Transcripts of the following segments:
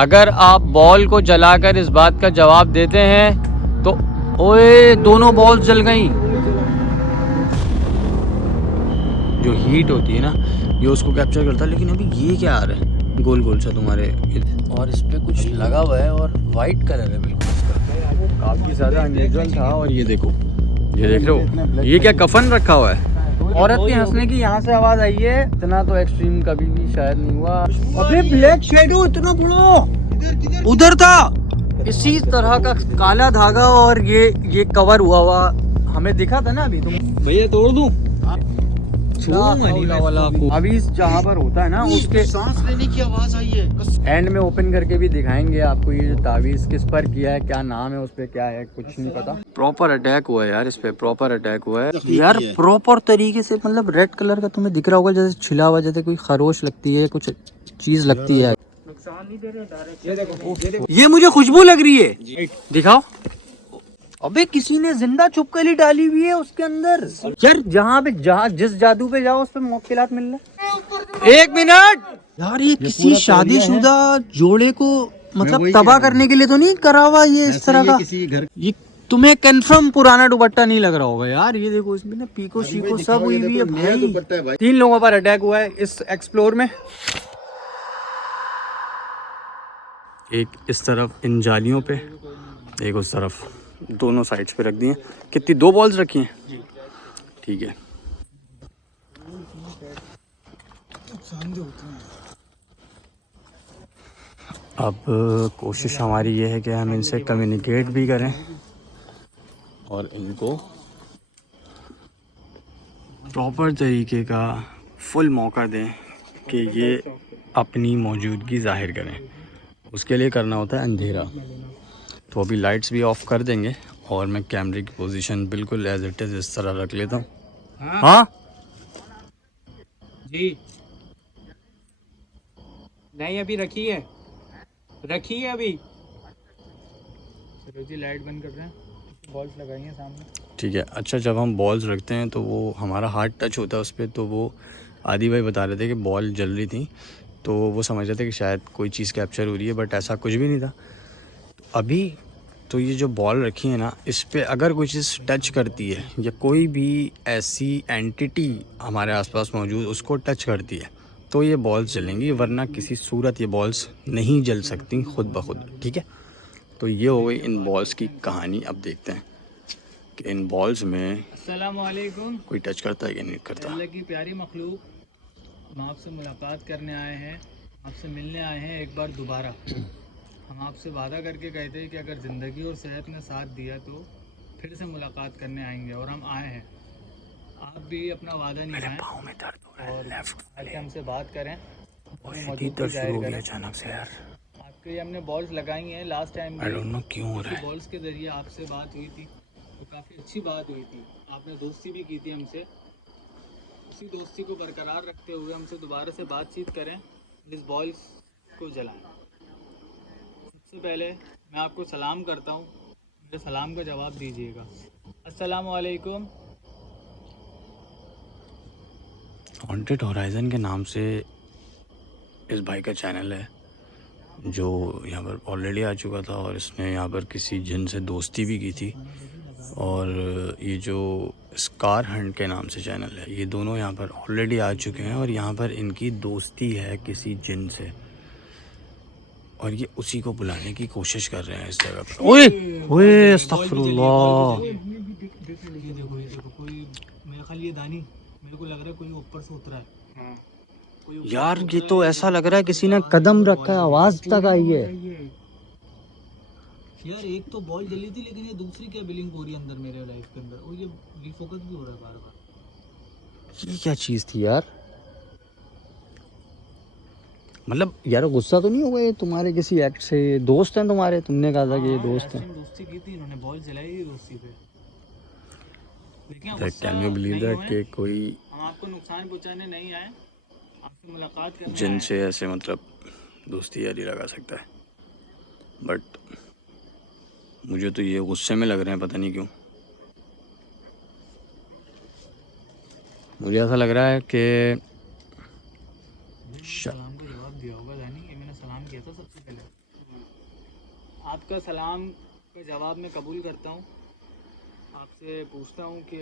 अगर आप बॉल को जलाकर इस बात का जवाब देते हैं तो ओए दोनों बॉल्स जल गई। जो हीट होती है ना ये उसको कैप्चर करता है। लेकिन अभी ये क्या आ रहा है गोल गोल सा तुम्हारे, और इस पे कुछ लगा हुआ है और वाइट कलर है बिल्कुल इसका, काफ़ी ज़्यादा अनयूजुअल था। और ये देखो, ये देख रहे हो ये क्या कफन रखा हुआ है। औरत के हंसने की यहाँ से आवाज़ आई है। इतना तो एक्सट्रीम कभी भी शायद नहीं हुआ। अबे ब्लैक शैडो इतना बड़ा उधर था। इसी तरह का काला धागा और ये कवर हुआ हमें दिखा था ना अभी। तुम भैया तोड़ दूं वाला को अभी जहाँ पर होता है ना उसके सांस लेने की आवाज आई है। एंड में ओपन करके भी दिखाएंगे आपको ये जो तावीज किस पर किया है, क्या नाम है उस पे, क्या है कुछ नहीं पता। प्रॉपर अटैक हुआ है यार इस पे, प्रॉपर अटैक हुआ है यार, प्रॉपर तरीके से। मतलब रेड कलर का तुम्हें दिख रहा होगा जैसे छिला हुआ, जैसे कोई खरोश लगती है, कुछ चीज लगती है। नुकसान नहीं दे रहे, ये देखो ये मुझे खुशबू लग रही है, दिखाओ। अबे किसी ने जिंदा छुपकली डाली हुई है उसके अंदर यार। जहाँ जिस जादू पे जाओ उस पे मुक्किलात मिल रहा है। 1 मिनट यार, ये किसी शादीशुदा जोड़े को मतलब तबाह करने के लिए तो नहीं करा हुआ ये इस तरह का। ये तुम्हें कंफर्म पुराना दुपट्टा नहीं लग रहा होगा यार। ये देखो इसमें ना पीको शीको सब हुई हुई है भाई। 3 लोगों पर अटैक हुआ है इस एक्सप्लोर में। एक इस तरफ इन जालियों पे, एक उस तरफ, दोनों साइड्स पे रख दिए। कितनी 2 बॉल्स रखी हैं? ठीक है। अब कोशिश हमारी ये है कि हम इनसे कम्युनिकेट भी करें और इनको प्रॉपर तरीके का फुल मौका दें कि ये अपनी मौजूदगी जाहिर करें। उसके लिए करना होता है अंधेरा। तो अभी लाइट्स भी ऑफ कर देंगे और मैं कैमरे की पोजीशन बिल्कुल एज इट इज़ इस तरह रख लेता हूँ। हाँ जी नहीं, अभी रखी है अभी। चलो जी लाइट बंद कर रहे हैं, बॉल्स लगाई हैं सामने। ठीक है। अच्छा, जब हम बॉल्स रखते हैं तो वो हमारा हाथ टच होता है उस पर, तो वो आदि भाई बता रहे थे कि बॉल जल रही थी, तो वो समझ रहे थे कि शायद कोई चीज़ कैप्चर हो रही है, बट ऐसा कुछ भी नहीं था। अभी तो ये जो बॉल रखी है ना, इस पे अगर कोई चीज़ टच करती है या कोई भी ऐसी एंटिटी हमारे आसपास मौजूद उसको टच करती है तो ये बॉल्स जलेंगी, वरना किसी सूरत ये बॉल्स नहीं जल सकती खुद ब खुद। ठीक है, तो ये हो गई इन बॉल्स की कहानी। अब देखते हैं कि इन बॉल्स में अस्सलामुअलैकुम, कोई टच करता है कि नहीं करता। अल्लाह की प्यारी मखलूक, हम आपसे मुलाकात करने आए हैं, आपसे मिलने आए हैं एक बार दोबारा। हम आपसे वादा करके गए थे कि अगर ज़िंदगी और सेहत ने साथ दिया तो फिर से मुलाकात करने आएंगे, और हम आए हैं। आप भी अपना वादा निभाएं पाँव में दर्द हो रहा है, और लेफ्ट आके हमसे बात करें, और अपनी शदीद मौजूदगी दर्द शुरू जाहिर हो गया करें। अचानक से यार। आपके लिए हमने बॉल्स लगाई हैं, लास्ट टाइम आई भी डोंट नो क्यों हो रहा इसी है। बॉल्स के ज़रिए आपसे बात हुई थी, तो काफ़ी अच्छी बात हुई थी। आपने दोस्ती भी की थी हमसे। उसी दोस्ती को बरकरार रखते हुए हमसे दोबारा से बातचीत करें, इस बॉल्स को जलाएं। सबसे पहले मैं आपको सलाम करता हूँ, मेरे सलाम का जवाब दीजिएगा। अस्सलामु अलैकुम। हॉन्टेड होराइजन के नाम से इस भाई का चैनल है जो यहाँ पर ऑलरेडी आ चुका था, और इसने यहाँ पर किसी जिन से दोस्ती भी की थी। और ये जो स्कार हंट के नाम से चैनल है, ये दोनों यहाँ पर ऑलरेडी आ चुके हैं और यहाँ पर इनकी दोस्ती है किसी जिन से, और ये उसी को बुलाने की कोशिश कर रहे हैं इस जगह पर। ओए ओए अस्तगफिरुल्लाह। ये देखो कोई, मेरे ख्याल ये दानी, मेरे को लग रहा है कोई ऊपर से उतरा है। कोई ऊपर यार से ये उतरा तो है, ऐसा लग रहा है किसी ने कदम रखा है, आवाज तक आई है। यार एक तो बॉल जली थी, लेकिन ये दूसरी क्या बिलिंग हो रही है अंदर मेरे लाइफ के अंदर, और ये रिफोकस भी हो रहा है बार बार। ये क्या चीज़ थी यार। मतलब यार गुस्सा तो नहीं हुआ ये तुम्हारे किसी एक्ट से? दोस्त हैं तुम्हारे, तुमने कहा था कि ये दोस्त हैं। दोस्ती की थी इन्होंने, बॉल जलाई थी दोस्ती पे। लेकिन गुस्सा कैन यू बिलीव नहीं दैट हुए, कि कोई हम आपको नुकसान पहुंचाने नहीं आए, आपसे मुलाकात करने आए जिन हैं। से ऐसे मतलब दोस्ती यारी लगा सकता है, बट मुझे तो ये गुस्से में लग रहे हैं, पता नहीं क्यों। मुझे ऐसा लग रहा है कि सलाम का जवाब दिया होगा दानी, ये मैंने सलाम किया था सबसे पहले। आपका सलाम का जवाब मैं कबूल करता हूँ। आपसे पूछता हूँ कि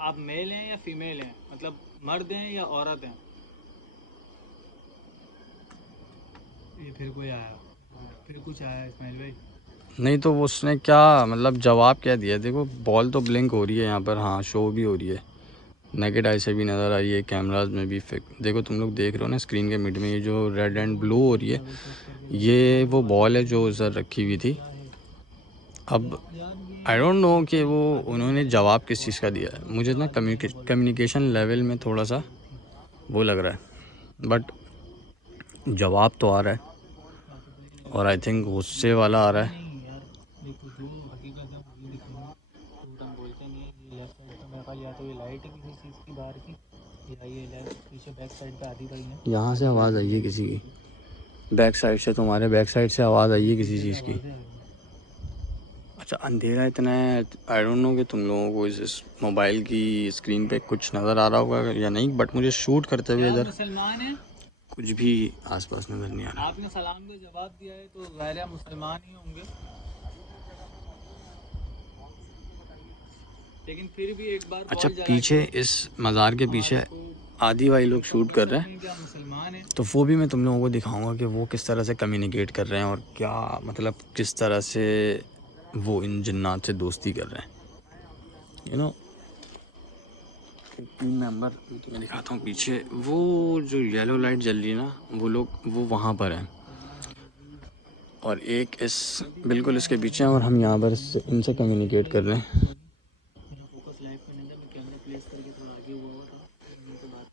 आप मेल हैं या फीमेल हैं, मतलब मर्द हैं या औरत हैं? ये फिर कोई आया, फिर कुछ आया इस्माइल भाई। नहीं तो उसने क्या मतलब जवाब क्या दिया? देखो बॉल तो ब्लिंक हो रही है यहाँ पर, हाँ शो भी हो रही है, नेकेड आई से भी नज़र आ रही है, कैमराज में भी देखो तुम लोग देख रहे हो ना स्क्रीन के मिड में ये जो रेड एंड ब्लू हो रही है, ये वो बॉल है जो उधर रखी हुई थी। अब आई डोंट नो कि वो उन्होंने जवाब किस चीज़ का दिया है। मुझे ना कम्युनिकेशन लेवल में थोड़ा सा वो लग रहा है, बट जवाब तो आ रहा है और आई थिंक गुस्से वाला आ रहा है। नहीं यार देखो, जो हकीकत है वही दिखाऊंगा, झूठ हम बोलते नहीं है। ये लेफ्ट साइड का मेरे ख्याल या तो ये लाइट है किसी चीज़ की बाहर की, या ये लेफ्ट पीछे बैक साइड पे आधी भाई है। यहाँ से आवाज़ आई है किसी की, बैक साइड से, तुम्हारे बैक साइड से आवाज़ आई है किसी चीज़ की। अच्छा अंधेरा इतना है, आई डोंट नो कि तुम लोगों को इस मोबाइल की स्क्रीन पे कुछ नज़र आ रहा होगा या नहीं, बट मुझे शूट करते हुए इधर मुसलमान है, कुछ भी आसपास नज़र नहीं आ रहा। आपने सलाम का जवाब दिया है तो ज़ाहिर मुसलमान ही होंगे, लेकिन फिर भी एक बार अच्छा बॉल जला पीछे के इस मज़ार के पीछे आदि भाई लोग शूट कर रहे हैं, क्या मुसलमान है? तो वो भी मैं तुम लोगों को दिखाऊंगा कि वो किस तरह से कम्युनिकेट कर रहे हैं और क्या मतलब किस तरह से वो इन जिन्नात से दोस्ती कर रहे हैं। यू नो टीम मेंबर तुम्हें दिखाता हूँ पीछे, वो जो येलो लाइट जल रही है ना, वो लोग वो वहाँ पर हैं और एक इस बिल्कुल इसके पीछे हैं और हम यहाँ पर इनसे कम्युनिकेट कर रहे हैं। फोकस लाइव करने का मैं कैमरा प्लेस करके थोड़ा आगे हुआ था, उनसे बात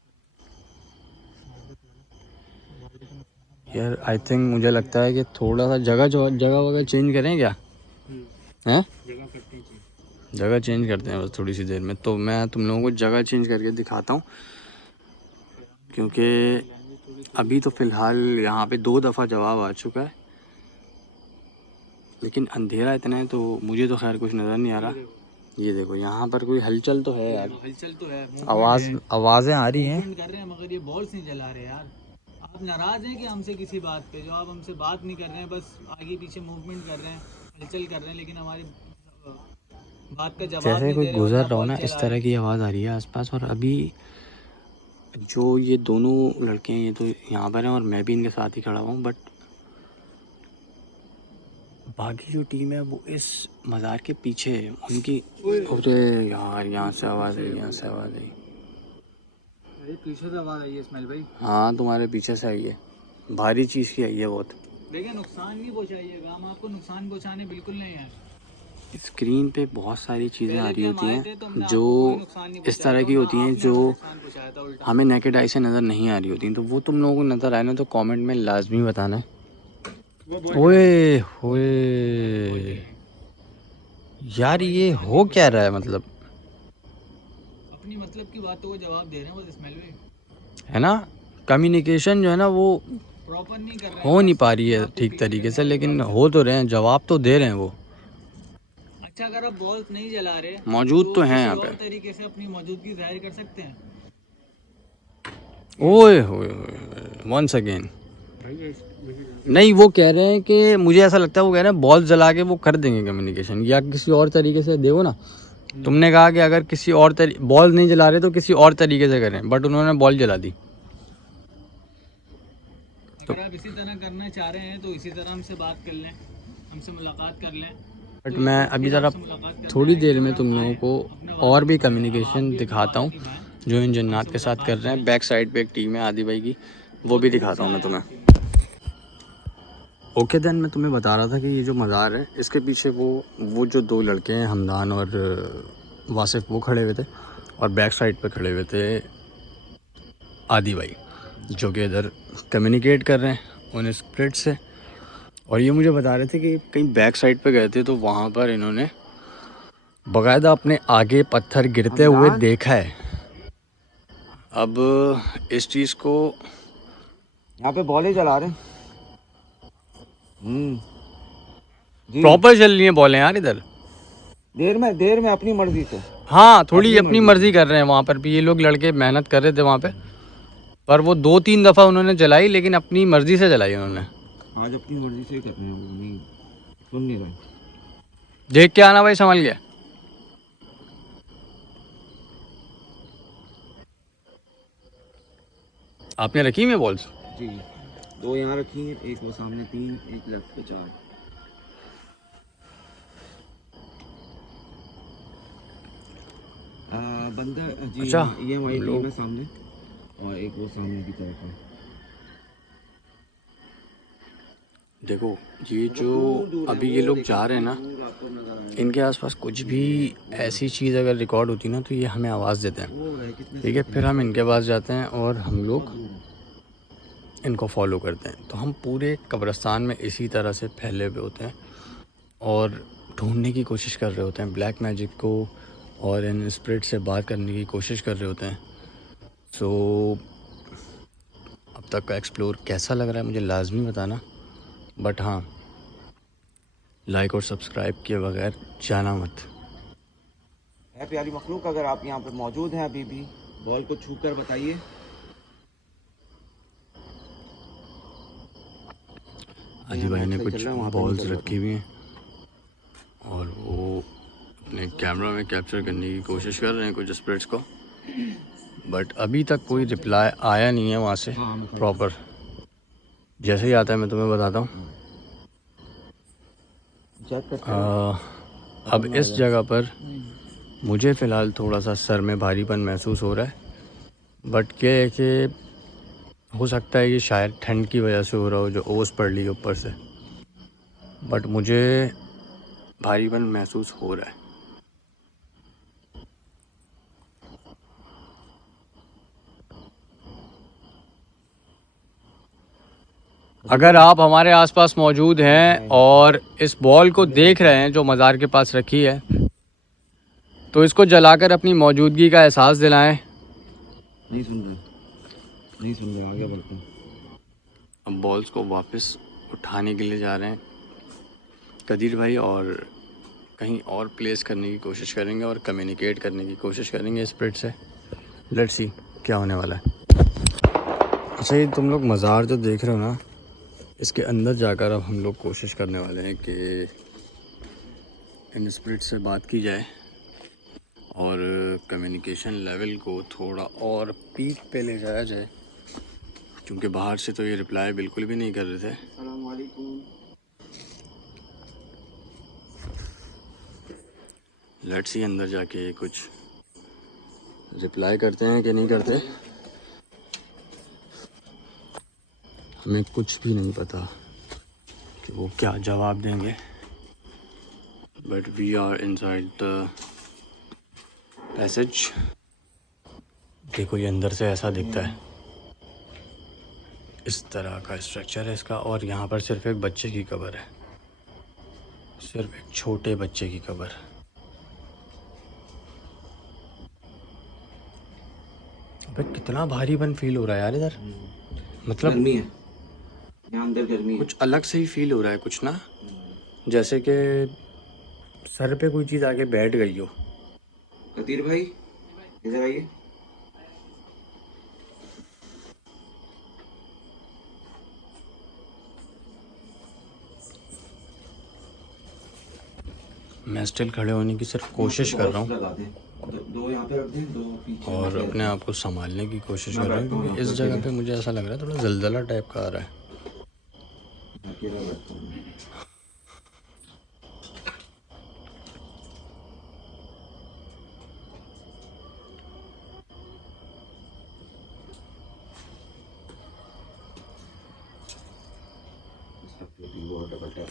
यार आई थिंक मुझे लगता है कि थोड़ा सा जगह वगैरह चेंज करें क्या हैं? जगह करते हैं। जगह चेंज करते हैं बस थोड़ी सी देर में, तो मैं तुम लोगों को जगह चेंज करके दिखाता हूँ, क्योंकि अभी तो फ़िलहाल यहाँ पे 2 दफ़ा जवाब आ चुका है, लेकिन अंधेरा इतना है तो मुझे तो खैर कुछ नज़र नहीं आ रहा। ये देखो यहाँ पर कोई हलचल तो है यार, हलचल तो है, आवाज़ें आ रही हैं। कर रहे हैं, मगर ये बॉल्स नहीं जला रहे यार। आप नाराज़ हैं कि हमसे किसी बात पे, जो आप हमसे बात नहीं कर रहे हैं, बस आगे पीछे मूवमेंट कर रहे हैं, हलचल कर रहे हैं, लेकिन हमारी बात का जवाब जैसे नहीं कोई दे रहे, गुजर वरना रहा हो बॉल ना, चला इस रहे तरह हैं। की आवाज़ आ रही है आसपास। और अभी जो ये दोनों लड़के हैं ये तो यहाँ पर हैं और मैं भी इनके साथ ही खड़ा हूँ, बट बाकी जो टीम है वो इस मज़ार के पीछे है उनकी। अरे यार यहाँ से आवाज़ आई, यहाँ से आवाज़ आई। अरे पीछे से आवाज़ आई है इस्माइल भाई। हाँ तुम्हारे पीछे से आई है, भारी चीज़ की आई है बहुत। देखिए नुकसान नहीं पहुँचाइएगा, हम आपको नुकसान पहुँचाने बिल्कुल नहीं है। स्क्रीन पे बहुत सारी चीज़ें आ रही होती हैं तो जो इस तरह की होती हैं जो हमें नेकेड आई से नज़र नहीं आ रही होती, तो वो तुम लोगों को नज़र आए ना तो कमेंट में लाजमी बताना है। ओए होए यार ये हो क्या रहा है, मतलब अपनी मतलब की बातों को जवाब दे रहे हैं बस इस्माइल भाई, है ना, कम्युनिकेशन जो है ना वो प्रॉपर नहीं कर रहे हो नहीं पा रही है ठीक तरीके से, लेकिन हो तो रहे हैं, जवाब तो दे रहे हैं वो। अच्छा अगर आप बॉल नहीं जला रहे, मौजूद तो हैं यहाँ पे, तरीके से अपनी मौजूदगी जाहिर कर सकते हैं। ओए होए वंस अगेन। नहीं वो कह रहे हैं कि मुझे ऐसा लगता है वो कह रहे हैं बॉल जला के वो कर देंगे कम्युनिकेशन, या किसी और तरीके से। देखो ना तुमने कहा कि अगर किसी और बॉल नहीं जला रहे तो किसी और तरीके से करें, बट उन्होंने बॉल जला दी। अगर आप इसी तरह करना चाह रहे हैं तो इसी तरह हमसे बात कर लें, हमसे मुलाकात कर लें। बट मैं अभी ज़रा थोड़ी देर में तुम लोगों को और भी कम्युनिकेशन दिखाता हूँ जो इन जन्नात के साथ कर रहे हैं। बैक साइड पे एक टीम है आदि भाई की, वो भी दिखाता हूँ मैं तुम्हें। ओके देन मैं तुम्हें बता रहा था कि ये जो मज़ार है इसके पीछे वो जो 2 लड़के हैं हमदान और वासिफ, वो खड़े हुए थे और बैक साइड पे खड़े हुए थे आदि भाई, जो कि इधर कम्युनिकेट कर रहे हैं उन स्प्रिट से। और ये मुझे बता रहे थे कि कहीं बैक साइड पे गए थे तो वहाँ पर इन्होंने बाकायदा अपने आगे पत्थर गिरते हुए देखा है। अब इस चीज़ को यहाँ पे बॉल ही चला रहे हैं। प्रॉपर चल रही है बॉलें यार इधर, देर में अपनी मर्जी से। हाँ थोड़ी अपनी मर्जी कर रहे हैं। वहाँ पर भी ये लोग लड़के मेहनत कर रहे थे वहाँ पे, पर वो 2-3 दफ़ा उन्होंने जलाई, लेकिन अपनी मर्जी से जलाई उन्होंने। आज अपनी मर्जी से ही कर रहे हैं, वो नहीं सुन नहीं रहे। देख के आना भाई, संभल के। आपने रखी हुई है बॉल्स? जी, 2 यहाँ रखी हैं, एक वो सामने 3, एक लेफ्ट पे 4। बंदा जी अच्छा, ये हमारी हम टीम लोग है सामने, और एक वो सामने की तरफ है। देखो, ये जो अभी ये लोग जा रहे हैं ना, इनके आसपास कुछ भी ऐसी चीज़ अगर रिकॉर्ड होती ना तो ये हमें आवाज़ देते हैं, ठीक है। फिर हम इनके पास जाते हैं और हम लोग इनको फॉलो करते हैं। तो हम पूरे कब्रिस्तान में इसी तरह से फैले हुए होते हैं और ढूंढने की कोशिश कर रहे होते हैं ब्लैक मैजिक को, और इन स्पिरिट से बात करने की कोशिश कर रहे होते हैं। सो अब तक का एक्सप्लोर कैसा लग रहा है मुझे लाजमी बताना, बट हाँ, लाइक और सब्सक्राइब किए बगैर जाना मत। है प्यारी मखलूक, अगर आप यहाँ पे मौजूद हैं अभी भी, बॉल को छू कर बताइए। अजी भाई ने कुछ वहाँ पे बॉल्स नहीं चल रखी हुई हैं और वो अपने कैमरा में कैप्चर करने की कोशिश कर रहे हैं कुछ स्पिरिट्स को, बट अभी तक कोई रिप्लाई आया नहीं है वहाँ से प्रॉपर। जैसे ही आता है मैं तुम्हें बताता हूँ। चेक करते अब इस जगह पर मुझे फ़िलहाल थोड़ा सा सर में भारीपन महसूस हो रहा है, बट क्या है कि हो सकता है कि शायद ठंड की वजह से हो रहा हो, जो ओस पड़ रही है ऊपर से, बट मुझे भारीपन महसूस हो रहा है। अगर आप हमारे आसपास मौजूद हैं और इस बॉल को देख रहे हैं जो मज़ार के पास रखी है, तो इसको जलाकर अपनी मौजूदगी का एहसास दिलाएं। नहीं सुन रहे, नहीं सुन रहे, आगे बढ़ते हैं। अब बॉल्स को वापस उठाने के लिए जा रहे हैं कदीर भाई, और कहीं और प्लेस करने की कोशिश करेंगे और कम्युनिकेट करने की कोशिश करेंगे स्पिरिट से। लेट्स सी क्या होने वाला है। अच्छा, ये तुम लोग मज़ार जो देख रहे हो ना, इसके अंदर जाकर अब हम लोग कोशिश करने वाले हैं कि इन स्पिरिट से बात की जाए और कम्युनिकेशन लेवल को थोड़ा और पीक पे ले जाया जाए, क्योंकि बाहर से तो ये रिप्लाई बिल्कुल भी नहीं कर रहे थे। अस्सलाम वालेकुम। लेट्स सी अंदर जाके कुछ रिप्लाई करते हैं कि नहीं करते। हमें कुछ भी नहीं पता कि वो क्या जवाब देंगे, but we are inside the passage. देखो, ये अंदर से ऐसा दिखता है, इस तरह का स्ट्रक्चर है इसका, और यहाँ पर सिर्फ एक बच्चे की कब्र है, सिर्फ एक छोटे बच्चे की कब्र। अबे कितना भारीपन फील हो रहा है यार इधर, मतलब गर्मी है यहाँ अंदर, गर्मी है। कुछ अलग से ही फील हो रहा है कुछ ना, जैसे कि सर पे कोई चीज़ आके बैठ गई हो। कदीर भाई इधर आइए। मैं स्टिल खड़े होने की सिर्फ कोशिश कर रहा हूँ दो यहाँ पे रख दें, दो पीछे और अपने आप को संभालने की कोशिश कर रहा हूँ, क्योंकि इस जगह पे मुझे ऐसा लग रहा है थोड़ा जलजला टाइप का आ रहा है। अकेला बैठता हूँ।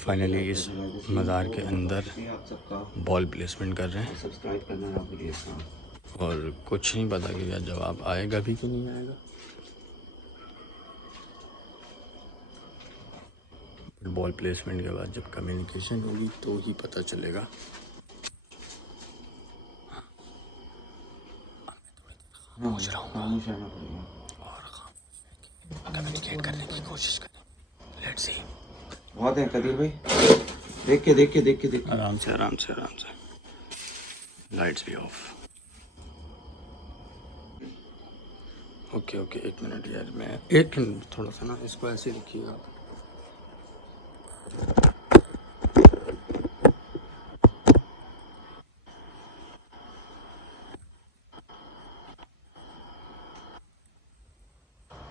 फाइनली इस मज़ार के अंदर आप सबका बॉल प्लेसमेंट कर रहे हैं सब्सक्राइब करना ना भूलिए। और कुछ नहीं पता कि क्या जवाब आएगा भी कि नहीं आएगा। बॉल प्लेसमेंट के बाद जब कम्युनिकेशन होगी तो ही पता चलेगा। पहुंच रहा हूँ और कम्युनिकेट करने की कोशिश करें। Let's see. बहुत है कदीर भाई, देख के देख के देख के देख के। आराम से आराम से आराम से। लाइट्स भी ऑफ। ओके ओके, एक मिनट यार, मैं एक मिनट थोड़ा सा ना इसको ऐसे रखिएगा।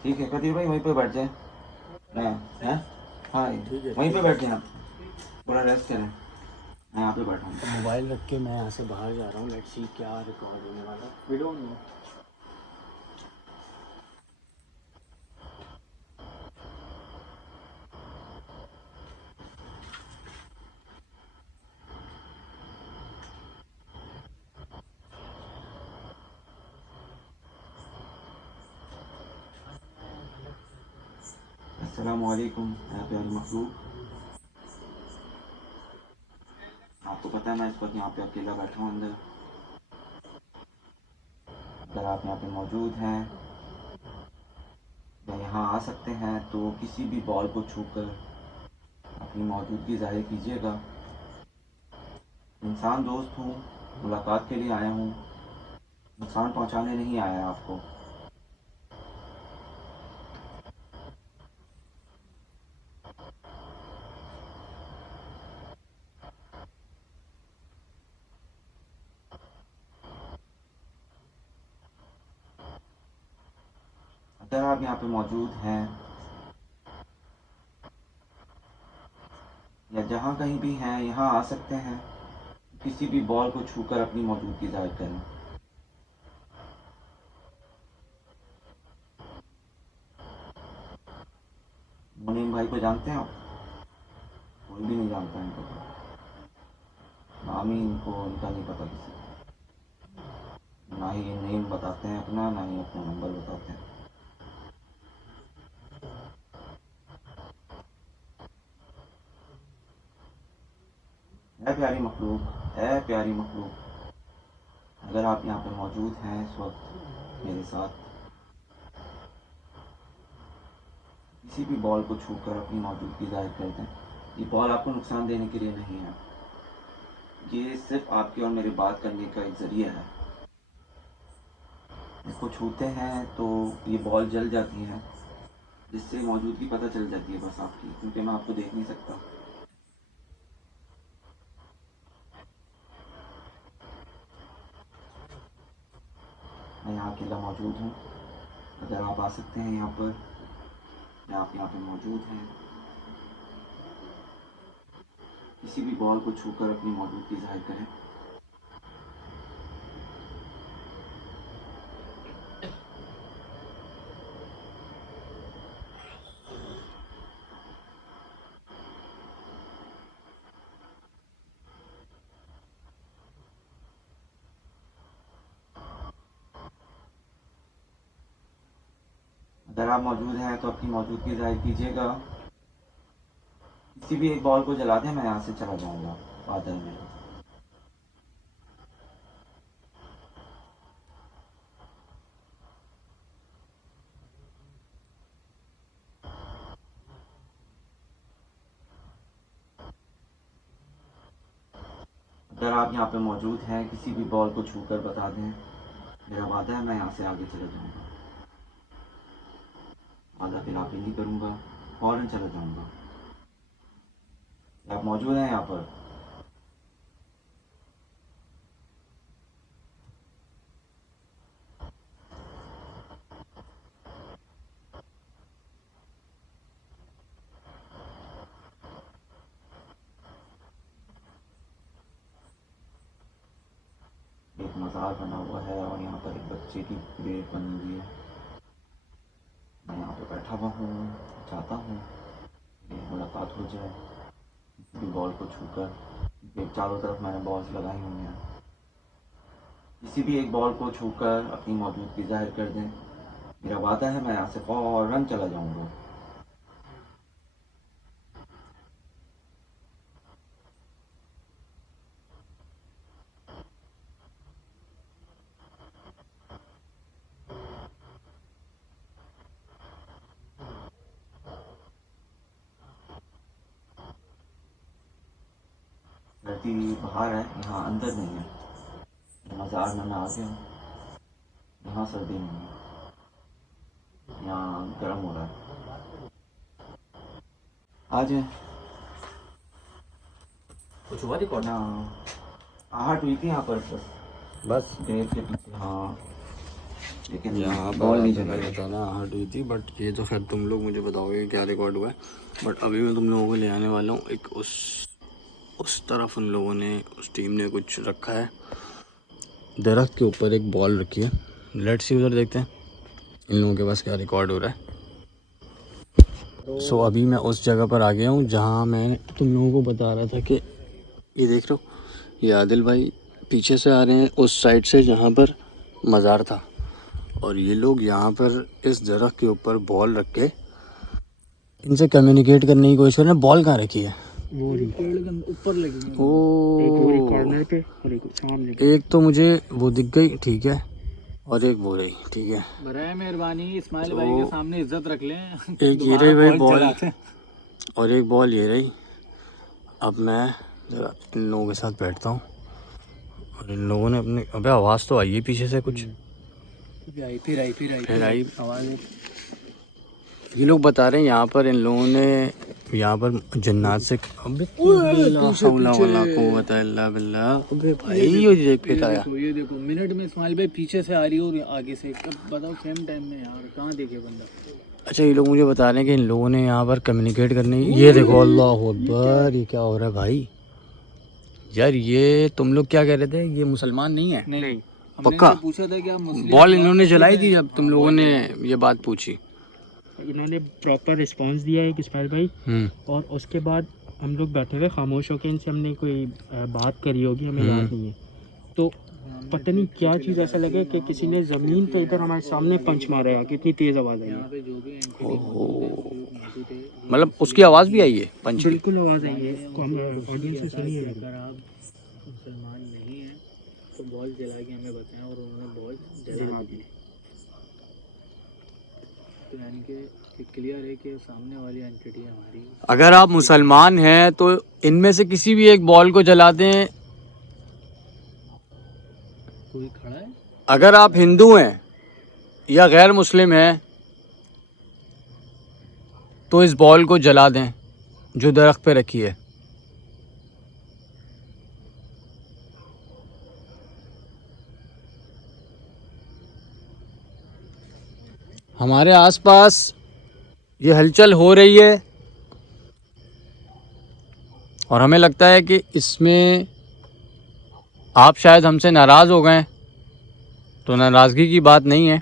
ठीक है कदीर भाई, वहीं पे बैठ जाए। हाँ हैं? हाँ ठीक है, वहीं पे बैठ जाए आप, थोड़ा रेस्ट करें। मैं यहाँ पे बैठा हूँ। मोबाइल रख के मैं यहाँ से बाहर जा रहा हूँ। लेट्स सी क्या रिकॉर्ड होने वाला, वी डोंट नो। अस्सलाम वालेकुम या प्यारी मखलूक। आपको पता है मैं इस वक्त यहाँ पे अकेला बैठा हूँ अंदर। अगर आप यहाँ पे मौजूद हैं या यहाँ आ सकते हैं तो किसी भी बॉल को छूकर अपनी मौजूदगी जाहिर कीजिएगा। इंसान दोस्त हूँ, मुलाकात के लिए आया हूँ, नुकसान पहुँचाने नहीं आया आपको। अगर आप यहाँ पे मौजूद हैं या जहाँ कहीं भी हैं यहाँ आ सकते हैं, किसी भी बॉल को छूकर अपनी मौजूदगी जाहिर करें। मुनीम भाई को जानते हैं आप? कोई भी नहीं जानता इनको तो। नाम ही इनको इनका नहीं पता किसी को। ना ही ये नेम बताते हैं अपना, ना ही अपना नंबर बताते हैं। है प्यारी मखलूक, है प्यारी मखलूक, अगर आप यहाँ पे मौजूद हैं इस वक्त मेरे साथ, किसी भी बॉल को छूकर अपनी मौजूदगी जाहिर कर दें। ये बॉल आपको नुकसान देने के लिए नहीं है, ये सिर्फ आपके और मेरे बात करने का एक ज़रिया है। इसको छूते हैं तो ये बॉल जल जाती है, जिससे मौजूदगी पता चल जाती है बस आपकी, क्योंकि मैं आपको देख नहीं सकता। मैं यहाँ अकेला मौजूद हूँ। अगर आप आ सकते हैं यहाँ पर या आप यहाँ पे मौजूद हैं, किसी भी बॉल को छूकर अपनी मौजूदगी जाहिर करें। अगर आप मौजूद हैं तो अपनी मौजूदगी जाहिर कीजिएगा। किसी भी एक बॉल को जला दें, मैं यहाँ से चला जाऊँगा बादल में। अगर आप यहाँ पे मौजूद हैं, किसी भी बॉल को छूकर बता दें, मेरा वादा है मैं यहाँ से आगे चला जाऊँगा। वादा खिलाफी नहीं करूँगा, फ़ौरन चला जाऊँगा। आप मौजूद हैं यहाँ पर? एक मज़ार बना हुआ है और यहाँ पर एक बच्चे की ग्रेव बनी हुई है। मैं यहाँ पे बैठा हुआ हूँ, चाहता हूँ कि मुलाकात हो जाए किसी भी बॉल को छूकर, क्योंकि चारों तरफ मैंने बॉल्स लगाई हुई हैं। किसी भी एक बॉल को छूकर अपनी मौजूदगी जाहिर कर दें, मेरा वादा है मैं यहाँ से फ़ौरन चला जाऊँगा। धरती बाहर है, यहाँ अंदर नहीं है। मज़ार में मैं आ गया हूँ, यहाँ सर्दी नहीं है, यहाँ गर्म हो रहा है। आ जाए। कुछ हुआ रिकॉर्ड? हाँ, आहट हुई थी यहाँ पर बस ग्रेव के पीछे। हाँ, लेकिन यहाँ बॉल नहीं पर चली। बताना आहट हुई थी, बट ये तो खैर तुम लोग मुझे बताओगे क्या रिकॉर्ड हुआ है। बट अभी मैं तुम लोगों को ले आने वाला हूँ एक उस तरफ उन लोगों ने, उस टीम ने कुछ रखा है, दरख्त के ऊपर एक बॉल रखी है। लेट्स सी, उधर देखते हैं इन लोगों के पास क्या रिकॉर्ड हो रहा है। सो अभी मैं उस जगह पर आ गया हूँ जहाँ मैं तुम लोगों को बता रहा था कि ये देख रहे हो, ये आदिल भाई पीछे से आ रहे हैं उस साइड से जहाँ पर मज़ार था, और ये लोग यहाँ पर इस दरख्त के ऊपर बॉल रख के इनसे कम्युनिकेट करने की कोशिश कर रहे हैं। बॉल कहाँ रखी है? वो पेड़ के ऊपर लगी है। ओ, कॉर्नर पे और एक सामने। एक तो मुझे वो दिख गई, ठीक है, और एक वो रही, ठीक है। बराए मेहरबानी इस्माइल तो भाई के सामने इज्जत रख लें। एक ये रही भाई बॉल, जलाते हैं। और एक बॉल ये रही। अब मैं जरा इन लोगों के साथ बैठता हूँ, और इन लोगों ने अपने, अबे आवाज़ तो आई है पीछे से कुछ, फिर आई आवाज़। ये लोग बता रहे हैं यहाँ पर इन लोगों ने, यहाँ पर जन्नात से, अबे अबे भाई ये देख फेंक आया। ये देखो मिनट में इस्माइल भाई पीछे से आ रही है और आगे से, कब बताओ सेम टाइम में यार, कहाँ देखे बंदा। अच्छा, ये लोग मुझे बता रहे हैं कि इन लोगों ने यहाँ पर कम्युनिकेट करने, ये देखो अल्लाह अकबर, ये क्या हो रहा है भाई? यार ये तुम लोग क्या कह रहे थे, ये मुसलमान नहीं है? नहीं, पक्का पूछा था कि आप मुस्लिम बॉल इन्होंने जलाई थी जब तुम लोगों ने ये बात पूछी? इन्होंने प्रॉपर रिस्पांस दिया है इस्माइल भाई, और उसके बाद हम लोग बैठे हुए खामोश होकर इनसे हमने कोई बात करी होगी, हमें याद नहीं है। तो पता नहीं क्या चीज़ ऐसा लगे कि किसी ने ज़मीन पे इधर हमारे सामने पंच मारा है, कितनी तेज़ आवाज़ आई है। मतलब उसकी आवाज़ भी आई है पंच की? बिल्कुल आवाज़ आई है, ऑडियंस से सुनिए। अगर आप मुसलमान नहीं हैं तो बॉल जला के हमें बताएं, और उन्होंने बॉल जला दी। तो यानी कि क्लियर है कि सामने वाली एंटिटी हमारी। अगर आप मुसलमान हैं तो इनमें से किसी भी एक बॉल को जला दें। कोई खड़ा है? अगर आप हिंदू हैं या गैर मुस्लिम हैं तो इस बॉल को जला दें जो दरख्त पे रखी है। हमारे आसपास ये हलचल हो रही है और हमें लगता है कि इसमें आप शायद हमसे नाराज़ हो गए, तो नाराज़गी की बात नहीं है।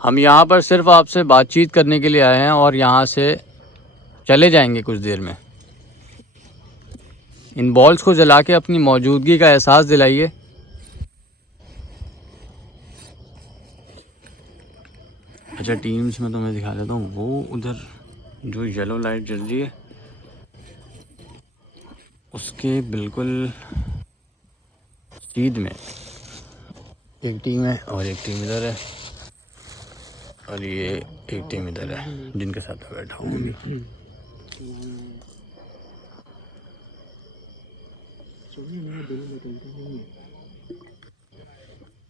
हम यहाँ पर सिर्फ आपसे बातचीत करने के लिए आए हैं और यहाँ से चले जाएंगे कुछ देर में। इन बॉल्स को जला के अपनी मौजूदगी का एहसास दिलाइए। अच्छा, टीम्स में तो मैं दिखा देता हूँ, वो उधर जो येलो लाइट जल रही है उसके बिल्कुल सीध में एक टीम है और एक टीम इधर है, और ये एक टीम इधर है जिनके साथ मैं बैठा हूँ अभी।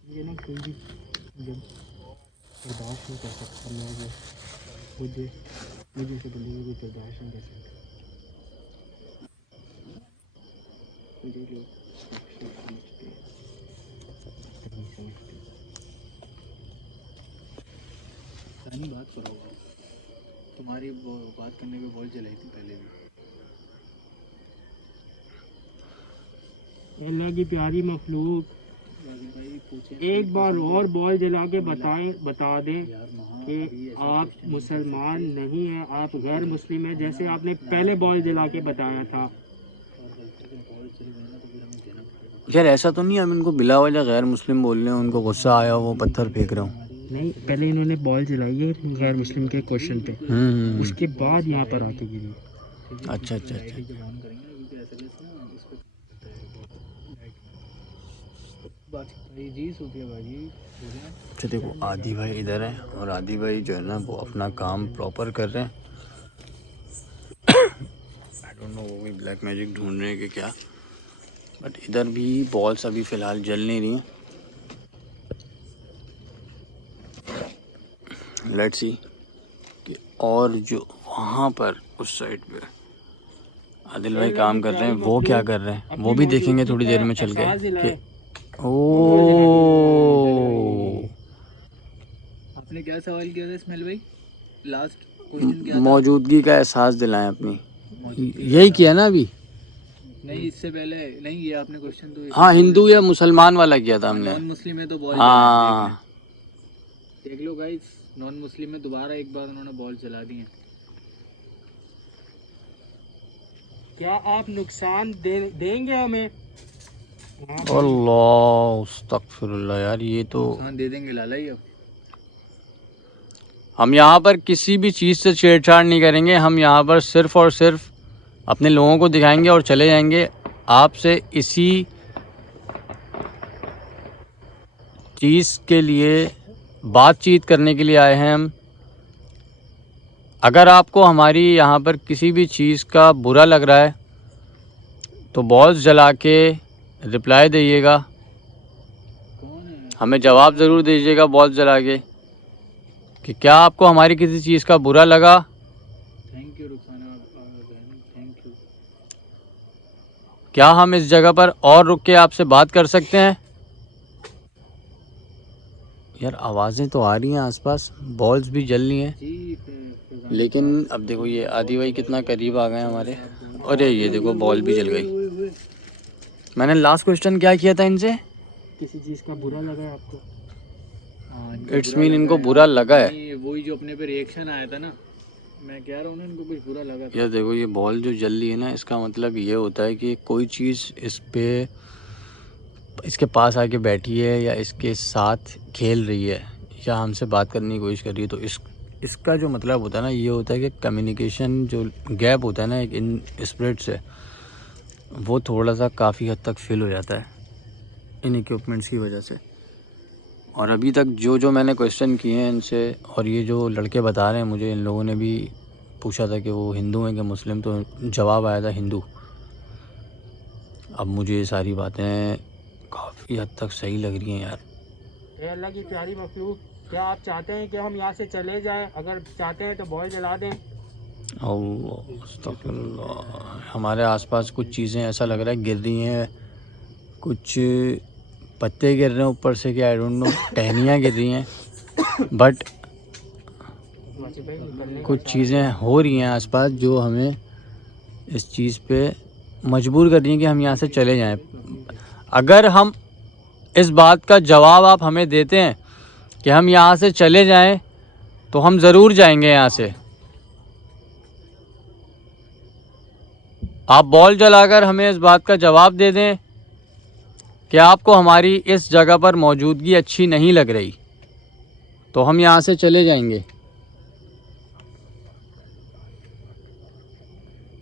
ये ना कोई भी जब बर्दाश्त नहीं कर सकता, मैं वो मुझे से बंदे को बर्दाश्त नहीं कर सकता। बात करो, तुम्हारी वो बात करने पे बॉल जलाई थी पहले भी। अल्लाह की प्यारी मखलूक, एक बार और बॉल जला के बता दें कि आप मुसलमान नहीं हैं, आप गैर मुस्लिम हैं, जैसे आपने पहले बॉल जला के बताया था। यार ऐसा तो नहीं हम इनको बिला वजह गैर मुस्लिम बोल रहे हैं, उनको गुस्सा आया वो पत्थर फेंक रहे हो? नहीं, पहले इन्होंने बॉल जलाई है गैर मुस्लिम के क्वेश्चन पे, उसके बाद यहाँ पर आके गिरी। अच्छा अच्छा अच्छा, अच्छा देखो, आदि भाई इधर है और आदि भाई जो है ना वो अपना काम प्रॉपर कर रहे हैं। आई डोंट नो वो भी ब्लैक मैजिक ढूंढ रहे हैं कि क्या, बट इधर भी बॉल्स अभी फ़िलहाल जल नहीं रही हैं। लेट्स सी कि और जो वहाँ पर उस साइड पे आदिल भाई काम कर रहे हैं, वो क्या कर रहे हैं वो भी देखेंगे थोड़ी देर में चल के कि ओ आपने क्या सवाल किया था इस्माइल भाई? लास्ट क्वेश्चन क्या था? मौजूदगी का एहसास दिलाएं अपनी, यही किया ना अभी? नहीं, इससे पहले नहीं, ये आपने क्वेश्चन तो हाँ, हिंदू या मुसलमान वाला किया था हमने। नॉन मुस्लिम में तो बॉल हाँ देख लो गाइस, नॉन मुस्लिम में दोबारा एक बार उन्होंने बॉल चला दी है। क्या आप नुकसान देंगे हमें? अल्लाह अस्तगफिरुल्लाह यार, ये तो हाँ दे देंगे लाला ही। अब हम यहाँ पर किसी भी चीज़ से छेड़छाड़ नहीं करेंगे, हम यहाँ पर सिर्फ़ और सिर्फ अपने लोगों को दिखाएंगे और चले जाएंगे। आपसे इसी चीज़ के लिए बातचीत करने के लिए आए हैं हम। अगर आपको हमारी यहाँ पर किसी भी चीज़ का बुरा लग रहा है तो बॉल्स जला के रिप्लाई दीजिएगा, हमें जवाब ज़रूर दीजिएगा बॉल्स जला के कि क्या आपको हमारी किसी चीज़ का बुरा लगा। Thank you Rukhsana, thank you. क्या हम इस जगह पर और रुक के आपसे बात कर सकते हैं? यार आवाज़ें तो आ रही हैं आसपास, बॉल्स भी जल रही हैं, लेकिन अब देखो ये आदि भाई कितना करीब आ गए हैं हमारे। अरे ये देखो बॉल भी जल गई। मैंने लास्ट क्वेश्चन क्या किया था इनसे? किसी चीज़ का बुरा लगा है आपको? इट्स मीन इनको बुरा लगा है। वही जो अपने पे रिएक्शन आया था ना, मैं कह रहा हूँ ना इनको कुछ बुरा लगा था। यार देखो ये बॉल जो जल रही है ना, इसका मतलब ये होता है कि कोई चीज़ इसके पास आके बैठी है या इसके साथ खेल रही है या हमसे बात करने की कोशिश कर रही है। तो इसका जो मतलब होता है ना, ये होता है कि कम्युनिकेशन जो गैप होता है ना एक इन स्पिरिट से, वो थोड़ा सा काफ़ी हद तक फिल हो जाता है इन इक्विपमेंट्स की वजह से। और अभी तक जो मैंने क्वेश्चन किए हैं इनसे, और ये जो लड़के बता रहे हैं मुझे, इन लोगों ने भी पूछा था कि वो हिंदू हैं कि मुस्लिम, तो जवाब आया था हिंदू। अब मुझे ये सारी बातें काफ़ी हद तक सही लग रही हैं यार। ए अल्लाह की प्यारी मखलूक, क्या आप चाहते हैं कि हम यहाँ से चले जाएं? अगर चाहते हैं तो बॉल जला दें। अल्लाह, हमारे आसपास कुछ चीज़ें ऐसा लग रहा है गिर रही हैं, कुछ पत्ते गिर रहे हैं ऊपर से, कि आई डोंट नो, टहनियाँ गिर रही हैं, बट कुछ चीज़ें हो रही हैं आसपास जो हमें इस चीज़ पे मजबूर कर रही हैं कि हम यहाँ से चले जाएं। अगर हम इस बात का जवाब आप हमें देते हैं कि हम यहाँ से चले जाएं, तो हम ज़रूर जाएंगे यहाँ से। आप बॉल जलाकर हमें इस बात का जवाब दे दें कि आपको हमारी इस जगह पर मौजूदगी अच्छी नहीं लग रही, तो हम यहाँ से चले जाएंगे।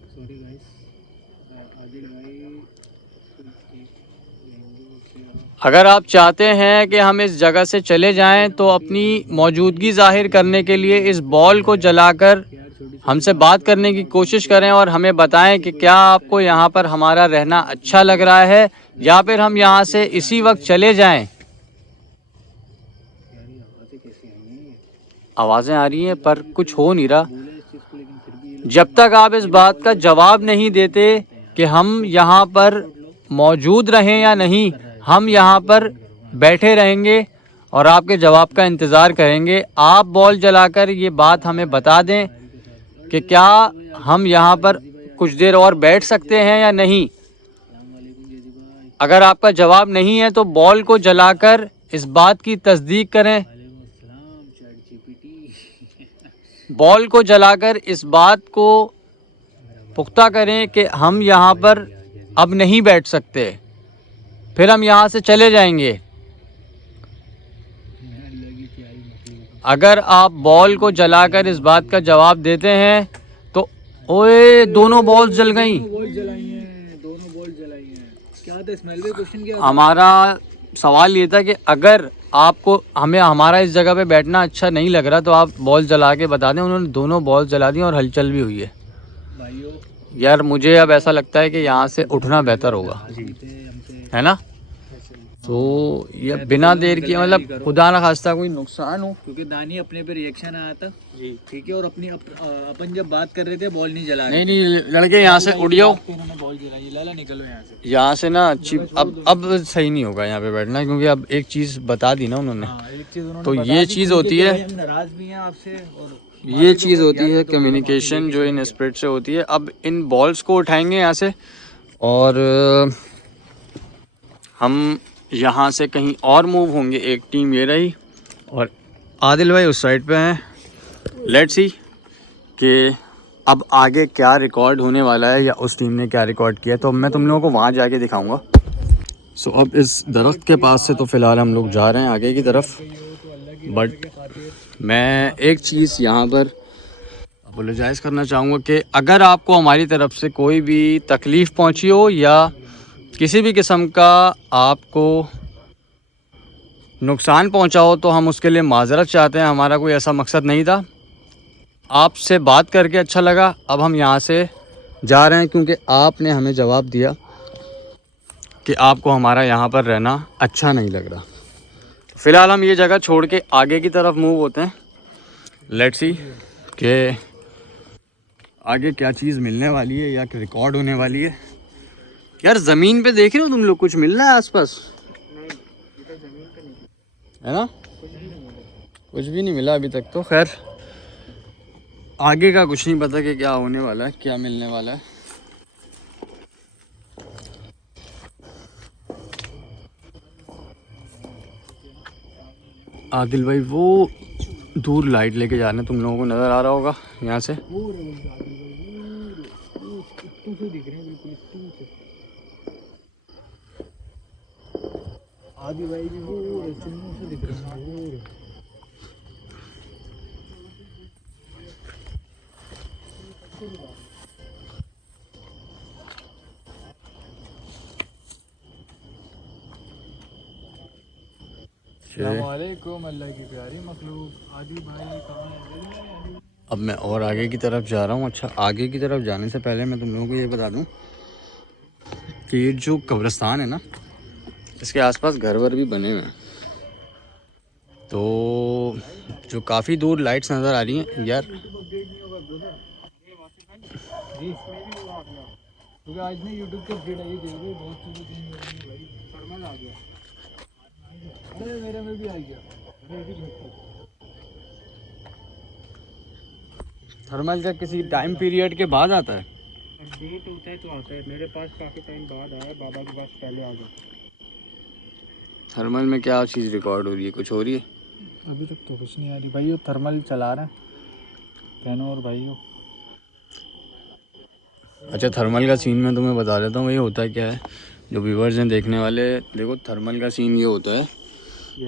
सॉरी गाइस, आदिल भाई अगर आप चाहते हैं कि हम इस जगह से चले जाएं, तो अपनी मौजूदगी जाहिर करने के लिए इस बॉल को जलाकर हमसे बात करने की कोशिश करें और हमें बताएं कि क्या आपको यहाँ पर हमारा रहना अच्छा लग रहा है, या फिर हम यहाँ से इसी वक्त चले जाएं। आवाज़ें आ रही हैं पर कुछ हो नहीं रहा। जब तक आप इस बात का जवाब नहीं देते कि हम यहाँ पर मौजूद रहें या नहीं, हम यहाँ पर बैठे रहेंगे और आपके जवाब का इंतज़ार करेंगे। आप बॉल जलाकर ये बात हमें बता दें कि क्या हम यहाँ पर कुछ देर और बैठ सकते हैं या नहीं। अगर आपका जवाब नहीं है तो बॉल को जलाकर इस बात की तस्दीक करें, बॉल को जलाकर इस बात को पुख्ता करें कि हम यहाँ पर अब नहीं बैठ सकते, फिर हम यहाँ से चले जाएंगे। अगर आप बॉल को जलाकर इस बात का जवाब देते हैं तो ओए दोनों बॉल्स जल गई। दोनों बॉल जलाई हैं। क्या था इस्माइल भाई, क्वेश्चन क्या था? हमारा सवाल ये था कि अगर आपको हमें हमारा इस जगह पे बैठना अच्छा नहीं लग रहा तो आप बॉल जला के बता दें। उन्होंने दोनों बॉल जला दी और हलचल भी हुई है। भाइयों यार मुझे अब ऐसा लगता है कि यहाँ से उठना बेहतर होगा, है ना? तो ये बिना देर के मतलब खुदा ना खास्ता कोई नुकसान हो। क्योंकि दानी अपने पे रिएक्शन आया था जी, ठीक है। और अपनी अपन जब बात कर रहे थे बॉल नहीं जला रहे नहीं लड़के यहाँ से उड़ जाओ, इन्होंने बॉल जलाई। लाला निकलो यहाँ से, यहाँ से ना अच्छी अब सही नहीं होगा यहाँ पे बैठना, क्योंकि अब एक चीज बता दी ना उन्होंने। एक चीज उन्होंने तो ये चीज होती है, हम नाराज भी हैं आपसे, और ये चीज होती है कम्युनिकेशन जो इन स्पिरिट से होती है। अब इन बॉल्स को उठाएंगे यहाँ से और हम यहाँ से कहीं और मूव होंगे। एक टीम ये रही और आदिल भाई उस साइड पे हैं। लेट्स सी कि अब आगे क्या रिकॉर्ड होने वाला है या उस टीम ने क्या रिकॉर्ड किया, तो मैं तुम लोगों को वहाँ जाके दिखाऊंगा। सो अब इस दरख्त के पास से तो फ़िलहाल हम लोग जा रहे हैं आगे की तरफ। बट मैं एक चीज़ यहाँ पर अपोलोजाइज़ करना चाहूँगा कि अगर आपको हमारी तरफ से कोई भी तकलीफ़ पहुँची हो या किसी भी किस्म का आपको नुकसान पहुँचा हो, तो हम उसके लिए माज़रत चाहते हैं। हमारा कोई ऐसा मकसद नहीं था। आपसे बात करके अच्छा लगा। अब हम यहाँ से जा रहे हैं क्योंकि आपने हमें जवाब दिया कि आपको हमारा यहाँ पर रहना अच्छा नहीं लग रहा। फ़िलहाल हम ये जगह छोड़ के आगे की तरफ मूव होते हैं। लेट्स सी कि आगे क्या चीज़ मिलने वाली है या रिकॉर्ड होने वाली है। यार ज़मीन पे देख रहे हो तुम लोग, कुछ मिल रहा है आसपास? है ना, कुछ भी नहीं मिला अभी तक। तो खैर आगे का कुछ नहीं पता कि क्या होने वाला है, क्या मिलने वाला है। आदिल भाई वो दूर लाइट लेके जा रहे हैं, तुम लोगों को नज़र आ रहा होगा यहाँ से। आदि भाई भी वो से दिख रहे हैं। अस्सलामुअलैकुम अल्लाह की प्यारी मखलूक। आदि भाई कहाँ है? अब मैं और आगे की तरफ जा रहा हूँ। अच्छा, आगे की तरफ जाने से पहले मैं तुम लोगों को ये बता दूँ कि ये जो कब्रिस्तान है ना, इसके आसपास घर वर भी बने हुए हैं। तो जो काफ़ी दूर लाइट्स नज़र आ रही हैं यार। क्योंकि आज ना यूट्यूब पे अपडेट आई देख रहे बहुत चीज़ें चेंज हो रही हैं भाई। थर्मल आ गया, अरे मेरे में भी आ गया। थर्मल का किसी टाइम पीरियड के बाद आता है? अपडेट होता है तो आता है। मेरे पास काफ़ी टाइम बाद आया, बाबा के पास पहले आ गया। थर्मल में क्या चीज़ रिकॉर्ड हो रही है, कुछ हो रही है? अभी तक तो कुछ नहीं आ रही भाई। वो थर्मल चला रहा है कहनो और भाई हो। अच्छा, थर्मल का सीन मैं तुम्हें बता देता हूँ। ये होता है क्या है, जो व्यूअर्स हैं देखने वाले, देखो थर्मल का सीन ये होता है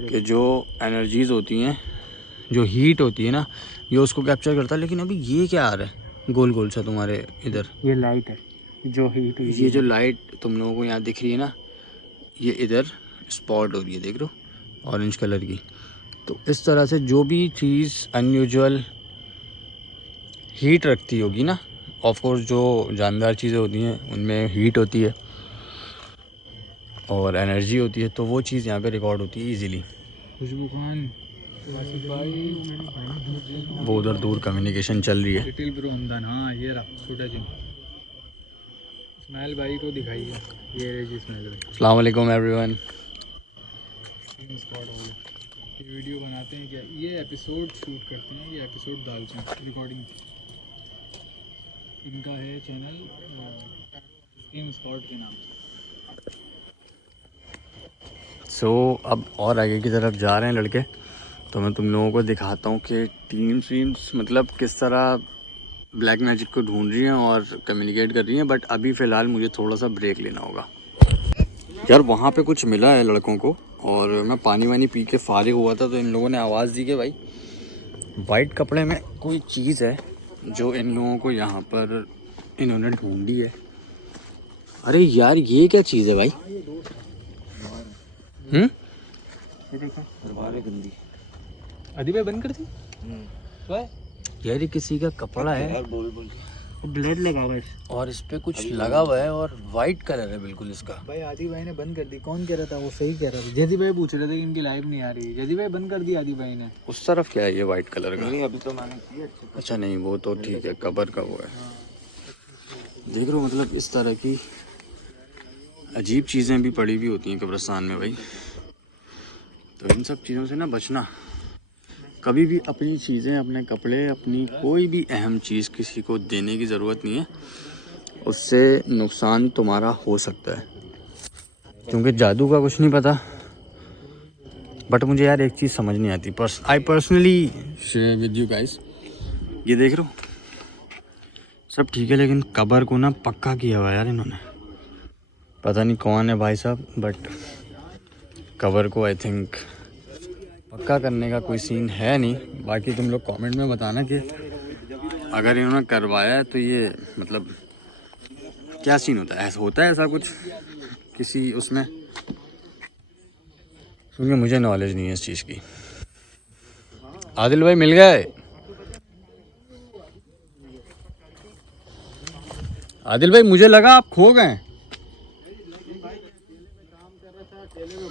कि जो एनर्जीज़ होती हैं, जो हीट होती है ना, ये उसको कैप्चर करता है। लेकिन अभी ये क्या आ रहा है गोल गोल सा तुम्हारे इधर? ये लाइट है जो हीट हुई। ये जो लाइट तुम लोगों को यहाँ दिख रही है ना, ये इधर स्पॉट हो रही है, देख लो, ऑरेंज कलर की। तो इस तरह से जो भी चीज़ अनयूजुअल हीट रखती होगी ना, ऑफ कोर्स जो जानदार चीज़ें होती हैं उनमें हीट होती है और एनर्जी होती है, तो वो चीज़ यहाँ पे रिकॉर्ड होती है इजीली। खुशबू खान वो उधर दूर कम्युनिकेशन चल रही है। लिटिल ब्रो हमदान, हाँ ये रहा छोटा जिम। इस्माइल भाई को दिखाइए, ये रही जी इस्माइल भाई। अस्सलाम वालेकुम एवरीवन। ये वीडियो बनाते हैं क्या, ये एपिसोड शूट करते हैं, ये एपिसोड डालते हैं रिकॉर्डिंग। इनका है चैनल टीम स्पॉट के नाम से। सो अब और आगे की तरफ जा रहे हैं लड़के, तो मैं तुम लोगों को दिखाता हूँ कि टीम्स मतलब किस तरह ब्लैक मैजिक को ढूंढ रही हैं और कम्युनिकेट कर रही हैं। बट अभी फ़िलहाल मुझे थोड़ा सा ब्रेक लेना होगा। यार वहाँ पे कुछ मिला है लड़कों को, और मैं पानी वानी पी के फारिग हुआ था, तो इन लोगों ने आवाज़ दी कि भाई वाइट कपड़े में कोई चीज़ है जो इन लोगों को यहाँ पर इन्होंने ढूंढी है। अरे यार ये क्या चीज़ है भाई? गंदी आदि भाई बंद कर दी। यार ये किसी का कपड़ा है। यार बोल ब्लड लगा हुआ है। और इस पे कुछ लगा हुआ है और वाइट कलर है बिल्कुल इसका। भाई आदि भाई ने बंद कर दी। कौन कह रहा था? वो सही कह रहा था। जयदीप भाई पूछ रहे थे कि इनकी लाइव नहीं आ रही। जयदीप भाई बंद कर दी आदि भाई ने। उस तरफ क्या है ये वाइट कलर का? नहीं अभी तो मैंने की अच्छे से। अच्छा नहीं, वो तो ठीक है, कबर का वो है। देख रहे हो, मतलब इस तरह की अजीब चीज़ें भी पड़ी हुई होती हैं कब्रिस्तान में भाई। तो इन सब चीज़ों से ना बचना। कभी भी अपनी चीज़ें, अपने कपड़े, अपनी कोई भी अहम चीज़ किसी को देने की ज़रूरत नहीं है, उससे नुकसान तुम्हारा हो सकता है। क्योंकि जादू का कुछ नहीं पता। बट मुझे यार एक चीज़ समझ नहीं आती, I personally share with you guys. ये देख रहे हो, सब ठीक है, लेकिन कबर को ना पक्का किया हुआ यार इन्होंने। पता नहीं कौन है भाई साहब, बट कबर को आई थिंक पक्का करने का कोई सीन है नहीं। बाकी तुम लोग कमेंट में बताना कि अगर इन्होंने करवाया है तो ये मतलब क्या सीन होता है। ऐसा होता है ऐसा कुछ किसी उसमें? क्योंकि मुझे नॉलेज नहीं है इस चीज़ की। आदिल भाई मिल गए? आदिल भाई मुझे लगा आप खो गए।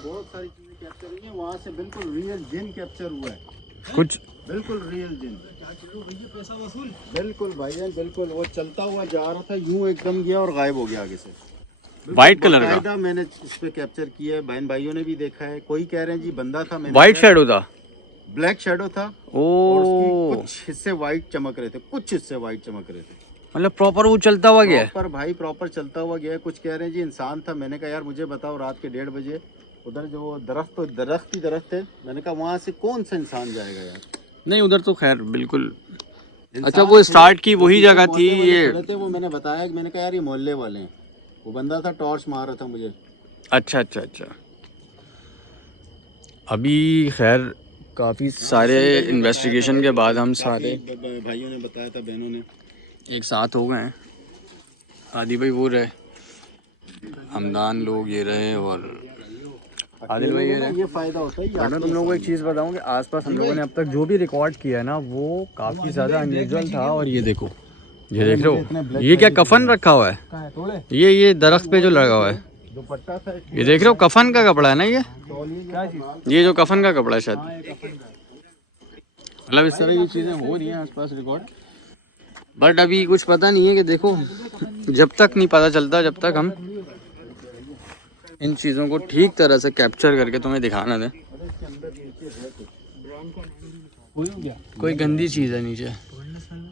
बहुत सारी चीजें कैप्चर हुई हैं, वहाँ से बिल्कुल रियल जिन कैप्चर हुआ है। कुछ बिल्कुल रियल जिन, बिल्कुल भाईजान बिल्कुल। वो चलता हुआ जा रहा था, यूं एकदम गया और गायब हो गया आगे से। वाइट कलर का बाकायदा मैंने इस पे कैप्चर किया है, बहन भाइयों ने भी देखा है। कोई कह रहे हैं जी बंदा था, मैंने वाइट शैडो था। ब्लैक शेडो था ओ, और उसकी कुछ हिस्से वाइट चमक रहे थे, कुछ हिस्से वाइट चमक रहे थे। मतलब प्रॉपर वो चलता हुआ गया है। प्रॉपर भाई प्रॉपर चलता हुआ गया है। कुछ कह रहे हैं जी इंसान था। मैंने कहा यार मुझे बताओ, रात के 1:30 बजे उधर जो दरख्त ही दरख्त है, मैंने कहा वहाँ से कौन सा इंसान जाएगा यार। नहीं उधर तो खैर बिल्कुल। अच्छा वो स्टार्ट की वही जगह थी ये? खड़े थे वो, मैंने बताया कि मैंने कहा यार ये मोहल्ले वाले हैं। वो बंदा था, टॉर्च मार रहा था मुझे। अच्छा अच्छा अच्छा। अभी खैर काफ़ी सारे इन्वेस्टिगेशन के बाद हम सारे भाइयों ने बताया था, बहनों ने एक साथ हो गए हैं। आदि भाई वो रहे, हमदान लोग ये रहे और आदिल भाई ये रहे। ये फायदा होता है। मैं तुम लोगों को एक चीज़ बताऊं कि आसपास हम लोगों ने अब तक जो भी रिकॉर्ड किया है ना, वो काफ़ी ज़्यादा अनयूजुअल था। और ये देखो, ये देख रहे हो, ये क्या कफन रखा हुआ है? ये दरख्त पे जो लगा हुआ है, दुपट्टा था। ये देख रहे हो, कफन का कपड़ा है ना ये जो कफन का कपड़ा है शायद। मतलब इस तरह की चीज़ें हो रही हैं आसपास रिकॉर्ड। बट अभी कुछ पता नहीं है कि देखो, जब तक नहीं पता चलता, जब तक हम इन चीज़ों को ठीक तरह से कैप्चर करके तुम्हें दिखाना दें। कोई गंदी चीज़ है नीचे,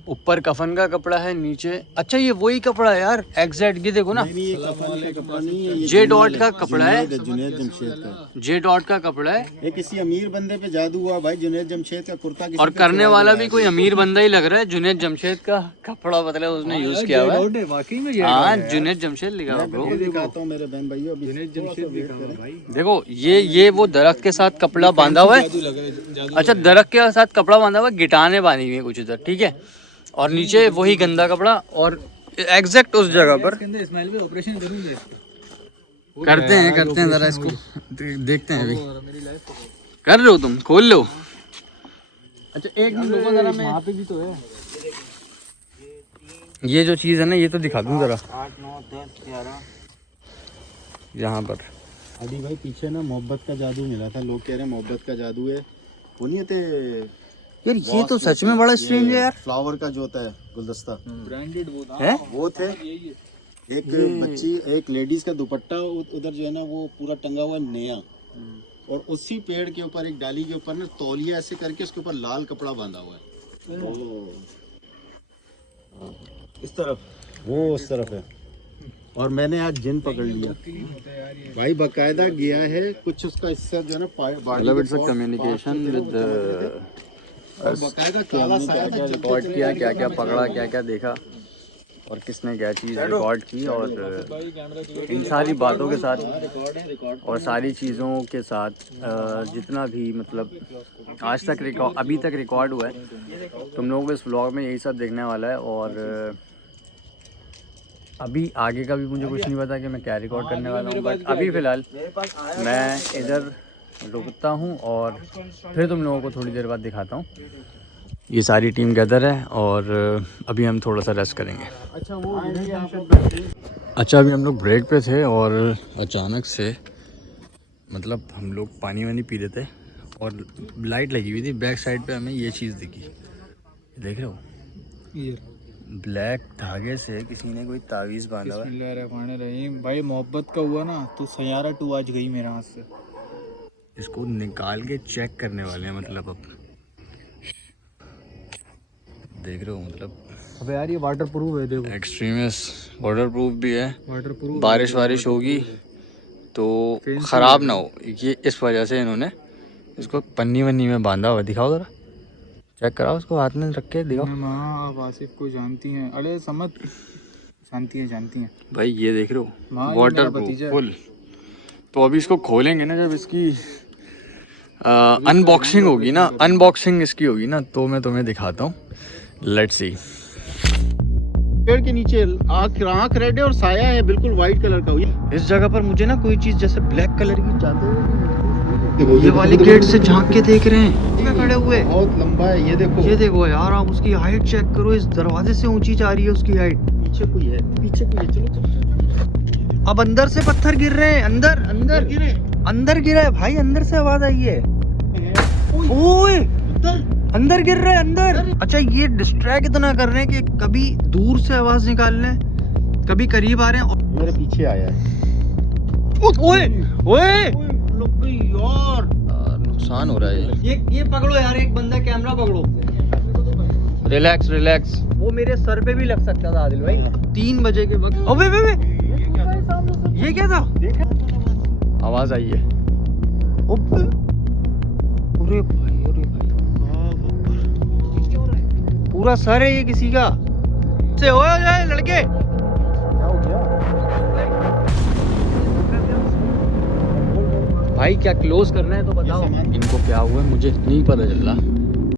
ऊपर कफन का कपड़ा है, नीचे अच्छा ये वही कपड़ा है यार, एग्जैक्ट। ये देखो ना, जे डॉट का कपड़ा है, जुनैद जमशेद का। जे डॉट का कपड़ा है। ये किसी अमीर बंदे पे जादू हुआ भाई, जुनैद जमशेद का कुर्ता। और करने वाला भी कोई अमीर बंदा ही लग रहा है। जुनैद जमशेद का कपड़ा मतलब उसने यूज किया हुआ है। वाकई में हाँ जुनैद जमशेद लिखा हुआ ब्रो। दिखाता हूँ मेरे बहन भाइयों, जुनैद जमशेद। देखो ये वो दरख्त के साथ कपड़ा बांधा हुआ है। अच्छा दरख्त के साथ कपड़ा बांधा हुआ है, गिटाने बांधी हुई है कुछ इधर, ठीक है। और नीचे वही गंदा कपड़ा, और एग्जैक्ट उस जगह पर स्मेल भी ऑपरेशन करूंगे। करते हैं जरा इसको देखते हैं। अभी कर रहे हो तुम, खोल लो। अच्छा एक मिनट रुको जरा, मैं वहाँ पे भी तो है। ये जो चीज़ है ना, ये तो दिखा दूँ जरा 8, 9, 10, 11 यहाँ पर। अभी भाई पीछे ना मोहब्बत का जादू मिला था। लोग कह रहे हैं मोहब्बत का जादू है। वो नहीं होते यार ये तो सच में बड़ा स्ट्रेंज है यार। फ्लावर का जो होता है गुलदस्ता, ब्रांडेड वो था। है वो थे। एक बच्ची, एक लेडीज का दुपट्टा उधर जो है ना, वो पूरा टंगा हुआ नया। और उसी पेड़ के ऊपर, एक डाली के ऊपर ना तौलिया ऐसे करके उसके ऊपर लाल कपड़ा बांधा हुआ है। इस तरफ, वो उस तरफ है। और मैंने आज जिन पकड़ लिया भाई, बकायदा गया है। कुछ उसका हिस्सा जो है ना, मतलब इट्स अ कम्युनिकेशन विद और बकायदा काला साया था। रिकॉर्ड किया, क्या क्या पकड़ा, क्या क्या देखा, और किसने क्या चीज़ रिकॉर्ड की। और इन सारी बातों के साथ और सारी चीज़ों के साथ जितना भी मतलब आज तक रिकॉर्ड, अभी तक रिकॉर्ड हुआ है, तुम लोगों को इस व्लॉग में यही सब देखने वाला है। और अभी आगे का भी मुझे कुछ नहीं पता कि मैं क्या रिकॉर्ड करने वाला हूँ। बट अभी फ़िलहाल मैं इधर रुकता हूँ और फिर तुम लोगों को थोड़ी देर बाद दिखाता हूँ। ये सारी टीम गैदर है और अभी हम थोड़ा सा रेस्ट करेंगे। अच्छा अभी हम लोग ब्रेक पे थे और अचानक से मतलब हम लोग पानी वानी पी रहे थे और लाइट लगी हुई थी, बैक साइड पे हमें ये चीज़ दिखी, देख रहे हो, ये ब्लैक धागे से किसी ने कोई तावीज़ बांधा हुआ है। बिस्मिल्लाहिर्रहमानिर्रहीम। भाई मोहब्बत का हुआ ना तो सैयारा 2 आज गई मेरे हाथ से। इसको निकाल के चेक करने वाले हैं मतलब अब, देख रहे हो मतलब। अबे यार ये वाटर प्रूफ है, देखो एक्सट्रीमिस्ट वाटर प्रूफ भी है, वाटर प्रूफ। बारिश होगी तो ख़राब ना हो, ये इस वजह से इन्होंने इसको पन्नी वन्नी में बांधा हुआ। दिखाओ ज़रा, चेक कराओ उसको, हाथ में रख के दिखाओ। माँ आप आसिफ को जानती हैं, अरे समझ जानती हैं भाई ये देख रहे हो माँ, ये वाटर मेरा प्रूफ भतीजा है। फुल। तो अभी इसको खोलेंगे ना, जब इसकी अनबॉक्सिंग होगी ना, अनबॉक्सिंग इसकी होगी ना, तो मैं तुम्हें दिखाता हूँ। Let's see. पेड़ के नीचे आँख रेड है और साया है बिल्कुल व्हाइट कलर का। इस जगह पर मुझे ना कोई चीज़ जैसे ब्लैक कलर की जाते हुए, ये वाले गेट से झांक के देख रहे हैं में खड़े हुए। बहुत लंबा है, ये देखो यार, आप उसकी हाइट चेक करो, इस दरवाजे से ऊंची जा रही है उसकी हाइट। पीछे कोई है, चलो। अब अंदर से पत्थर गिर रहे हैं, अंदर गिरा है भाई, अंदर से आवाज आई है। ओए अंदर गिर रहे हैं, अंदर। अच्छा ये डिस्ट्रैक्ट इतना कर रहे हैं कि कभी दूर से आवाज निकाल रहे हैं, कभी करीब आ रहे हैं। मेरे पीछे आया है। ओए यार नुकसान हो रहा है। ये पकड़ो यार, एक बंदा कैमरा पकड़ो। रिलैक्स। वो मेरे सर पे भी लग सकता था आदिल भाई, 3 बजे के वक्त। अबे ये क्या था? आवाज आई है। अरे भाई पूरा सर है ये किसी का। से हो जाए लड़के, भाई क्या क्लोज करना है तो बताओ। इनको क्या हुआ मुझे नहीं पता चल रहा।